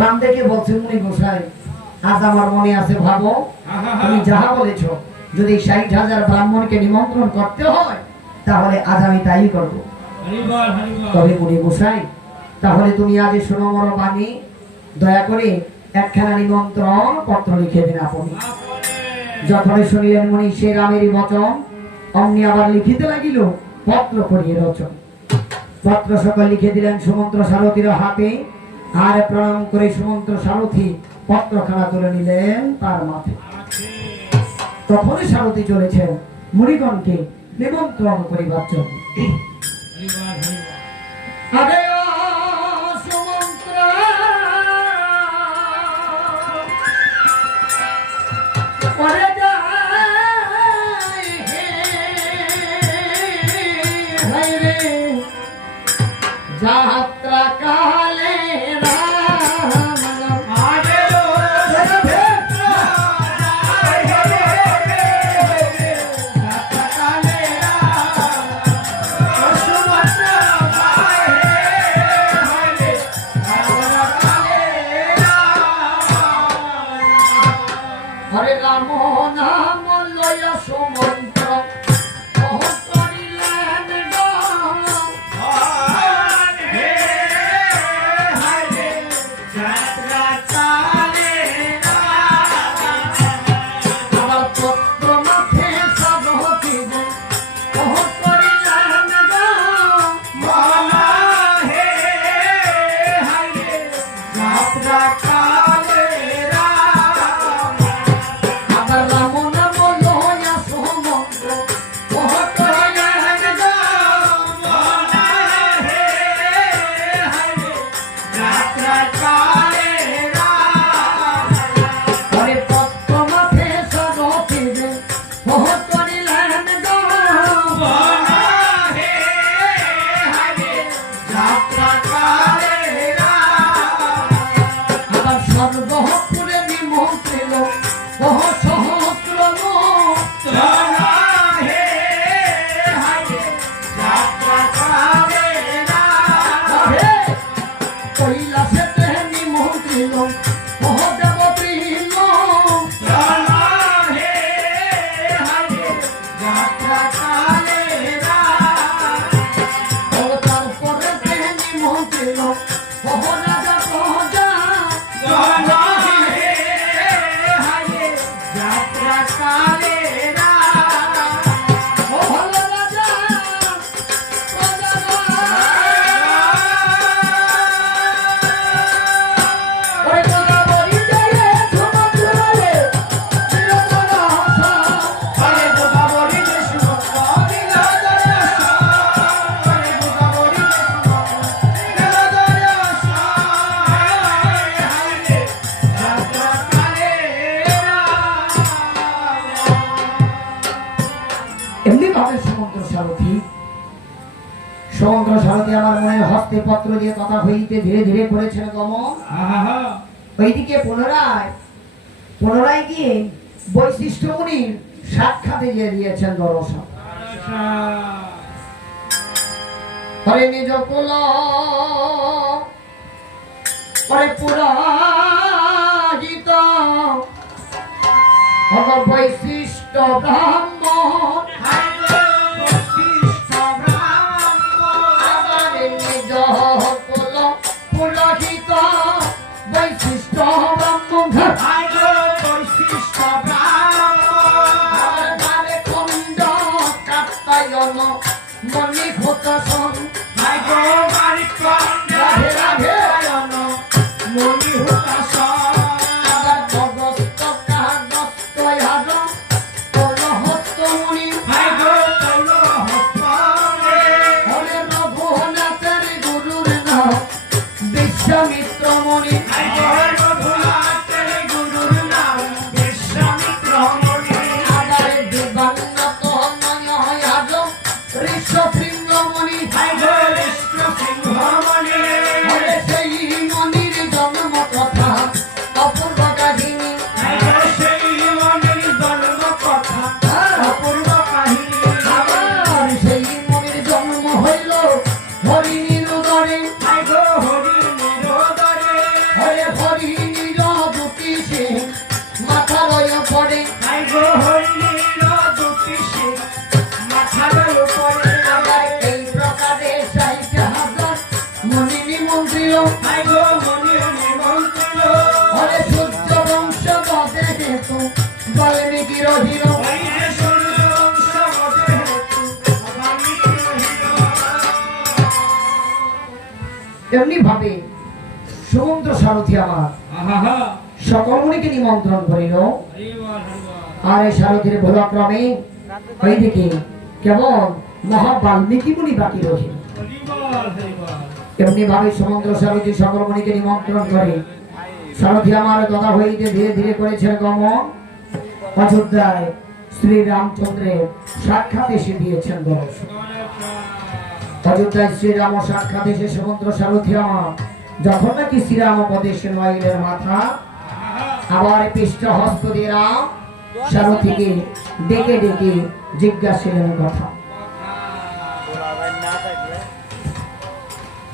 রামদেবকে বলছে, মুনি গোসাই আজ আমার মনে আছে, ভাবো তুমি যাহা বলেছ, যদি ৬০,০০০ ব্রাহ্মণকে নিমন্ত্রণ করতে হয় তাহলে আজ আমি তাই করবো। তবে মুনি গোসাই, তাহলে তুমি আজ শোনো মোর বাণী, দয়া করে একখানা নিমন্ত্রণ পত্র লিখে দিন আপনি। যখন শুনিলেন মুনি সে রামেরই বচন, অমনি আবার লিখিতে লাগিল পত্র করিয়ে রচন। পত্র সকল লিখে দিলেন সুমন্ত্র সারথীর হাতে, আর প্রণাম করে সুমন্ত্র সারথী পত্রখানা তুলে নিলেন তার মাথে। তখনই সারথী চলেছেন মুনিগণকে নিমন্ত্রণ করিবার জন্য। যাত্রা কালে হরে রাম নাম লয়া সুমন্ত্র সমগ্র সারথী আমার মনে হস্তে পত্র দিয়ে কথা হইতে ধীরে ধীরে করেছেন গমন। ওইদিকে পুনরায় গিয়ে বৈশিষ্ট্য মুনির সাক্ষাতে দিয়ে দিয়েছেন দর্শন। হরে নিজ কুল হরে পুরাহিত বৈশিষ্ট্য ব্রাহ্মণ বৈশিষ্ট্য ব্রাহ্মণ খণ্ড কাত্তায়ন মণি ঘোষণ রাধে রাধে মণি বিশ্বামিত্র মণি হরে অরে সূর্য বংশ বদে হেতু বাল্মীকি রহিল। এমনি ভাবে সমুদ্র সারথি আমার সকল মুনিকে নিমন্ত্রণ করিল। আর এই সারথির ভোলাক্রমে ওইদিকে কেবল মহা বাল্মীকি মুনি বাকি রহিল। এমনি ভাবে সমুদ্র সারথি সকল মুনিকে নিমন্ত্রণ করে। সারথি আমার দাদা হইতে ধীরে ধীরে করেছেন গমন। অযোধ্যায় শ্রী রামচন্দ্রের সাক্ষাৎ এসে দিয়েছেন দর্শন। অযোধ্যায় শ্রীরাম সাক্ষাৎ এসে সমুদ্র সারথি আমার যখন নাকি শ্রীরাম উপদেশে নইলের মাথা আবার পৃষ্ঠ হস্ত দিয়ে রাম সারথিকে ডেকে ডেকে জিজ্ঞাসিলেন কথা।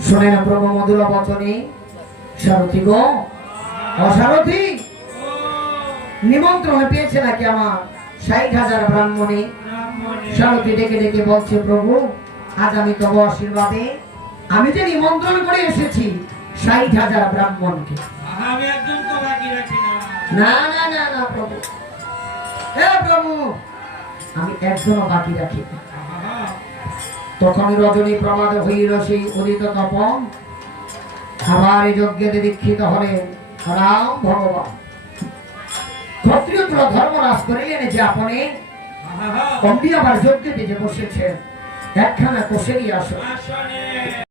শোনেন প্রভু মধুর বচনে, সারথি গো, অসারথি নিমন্ত্রণ পেয়েছে নাকি আমার ৬০,০০০ ব্রাহ্মণে? সারথি ডেকে ডেকে বলছে, প্রভু আজ আমি তব আশীর্বাদে আমি যে নিমন্ত্রণ করে এসেছি ৬০,০০০ ব্রাহ্মণকে। না না না না প্রভু, হে প্রভু, আমি একজনও বাকি রাখি না। তখন রজনী প্রমাদ হইল সেই উদিত তপন। আবার এই যজ্ঞেতে দীক্ষিত হলেন রাম ভগবান। ক্ষত্রিয় ধর্মরাজ করিলেন যে আপনি অম্বি আবার যজ্ঞেতে যে বসেছেন একখানা কোষেরই আসন।